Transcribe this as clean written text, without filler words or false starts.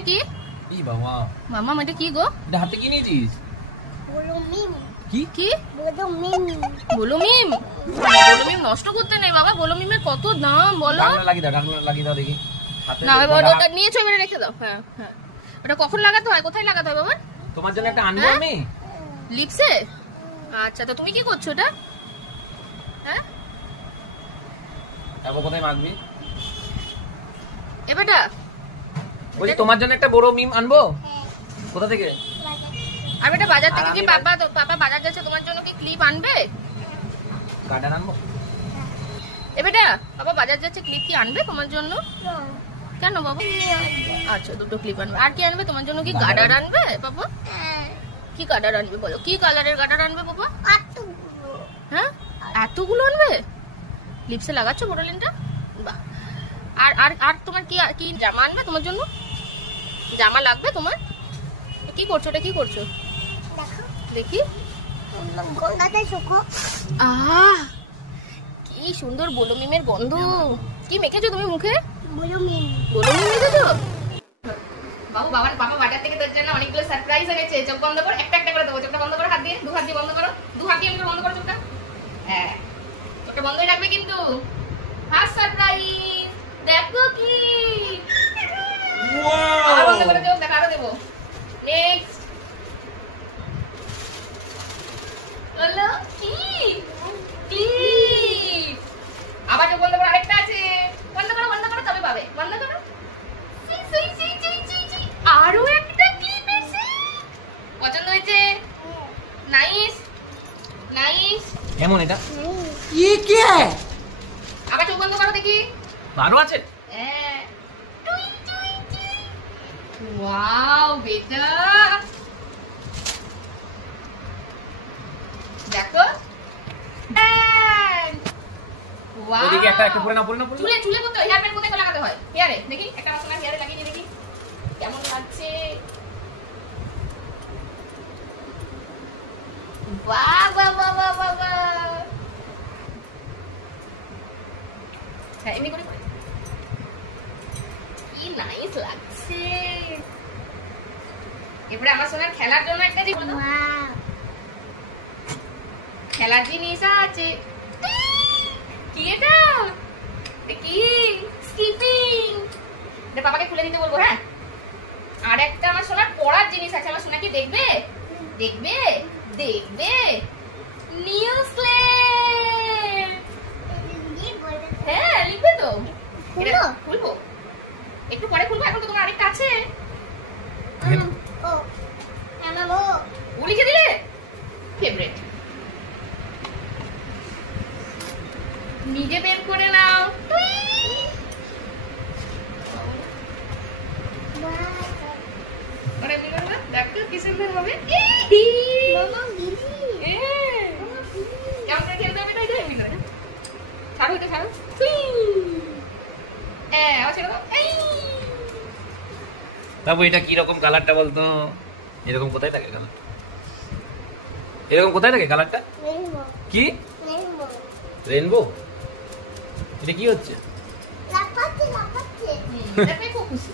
এটা কি? ই বাবা মামা এটা কি গো? এটা হাতে কি নিয়েছিস? বলো মিম। কি কি? বলো মিম। বলো মিম? বলো মিম নষ্ট করতে নেই বাবা, বলো মিমের কত দাম বলো। ঢাকনা লাগিয়ে দাও দেখি। হাতে না বাবা ওটা নিয়ে চলে রেখে দাও। হ্যাঁ হ্যাঁ, ওটা কখন লাগাতে হয়, কোথায় লাগাতে হয় বাবা? তোমার জন্য একটা আনবো আমি লিপসে। আচ্ছা তো তুমি কি করছো এটা? হ্যাঁ তারপর কোথায় মাখবি? এ বেটা বলছি তোমার জন্য একটা বড় মিম আনবো। কোথা থেকে? আর বেটা বাজার থেকে কি পাপা বাজার যাচ্ছে, তোমার জন্য কি ক্লিপ আনবে? গার্ডেন আনবো। এ বেটা পাপা বাজার যাচ্ছে, ক্লিপ কি আনবে তোমার জন্য? কেন বাবা? আচ্ছা দুটো ক্লিপ আনবে। আর কি আনবে তোমার জন্য? কি গার্ডার আনবে পাপা? কি গার্ডার আনবে বলো? কি কালারের গার্ডার আনবে পাপা? হ্যাঁ এতগুলো আনবে? লিপসে লাগাচ্ছ বোরোলিনটা? বাহ। আর আর আর তোমার কি কি জামা আনবে তোমার জন্য? জামা লাগবে তোমার? কি করছো এটা, কি করছো দেখো দেখি? গঙ্গাতে শুকো। আহ কি সুন্দর বলো মিমের গন্ধ। কি মেখেছো তুমি মুখে? বলো মিম। বলো মিম মেখেছো? বাবু বাবা বাজার থেকে তোর জন্য অনেকগুলো সারপ্রাইজ এনেছে। চোখ বন্ধ কর, একটা একটা করে দেবো। চোখটা বন্ধ করো, হাত দিয়ে, দু হাত দিয়ে বন্ধ করো, দু হাত দিয়ে বন্ধ করো চোখটা। হ্যাঁ চোখটা বন্ধই রাখবে কিন্তু। ফার্স্ট সারপ্রাইজ দেখো কি। আবার বন্ধ করে চোখ দেখা, আরো দেবো। নেক্সট হলো কি? ক্লিপ। আবার চোখ বন্ধ করো, আরেকটা আছে। বন্ধ করো তবে পাবে। বন্ধ করো। আরো একটা ক্লিপ এসে। পছন্দ হয়েছে? Nice nice. কেমন এটা? ये क्या है? আবার চোখ বন্ধ করো দেখি। ভালো আছে? হ্যাঁ ওয়াও বেটা দেখো। ওয়াও ওইদিকে একটা একটু পরে না চুলে করতে হয়। হেয়ার ব্যান্ড কোথায় লাগাতে হয়? হেয়ারে দেখি, একটা আমার সোনার হেয়ারে লাগিয়ে দেখি কেমন লাগছে। বাহ বাহ বাহ বাহ বাহ বাহ। হ্যাঁ এমনি করে কি নাইস লাগছে। এবারে আমার সোনার খেলার জন্য একটা জিনিস, খেলার জিনিস আছে। কি এটা? কি? স্কিপিং। এটা পাপাকে খুলে দিতে বলবো। হ্যাঁ আর একটা আমার সোনার পড়ার জিনিস আছে। আমার সোনা কি দেখবে? দেখবে দেখবে নিউজ ক্লেম। হ্যাঁ লিখবে তো। এটা খুলবো একটু পরে খুলবো, এখন তো তোমার আরেকটা আছে। ও লিখে দিলে ফেভারিট। নিজে বের করে নাও। দেখো কি সুন্দর হবে। কেমন করে খেলতে হবে তাই যাই না। ছাড়ো এটা ছাড়ো। বাবু এটা কি রকম কালারটা বলতো? এরকম কোথায় থাকে কালার? এরকম কোথায় থাকে কালারটা? কি রেইনবো? এটা কি হচ্ছে? লাফাচ্ছে লাফাচ্ছে। খুব খুশি।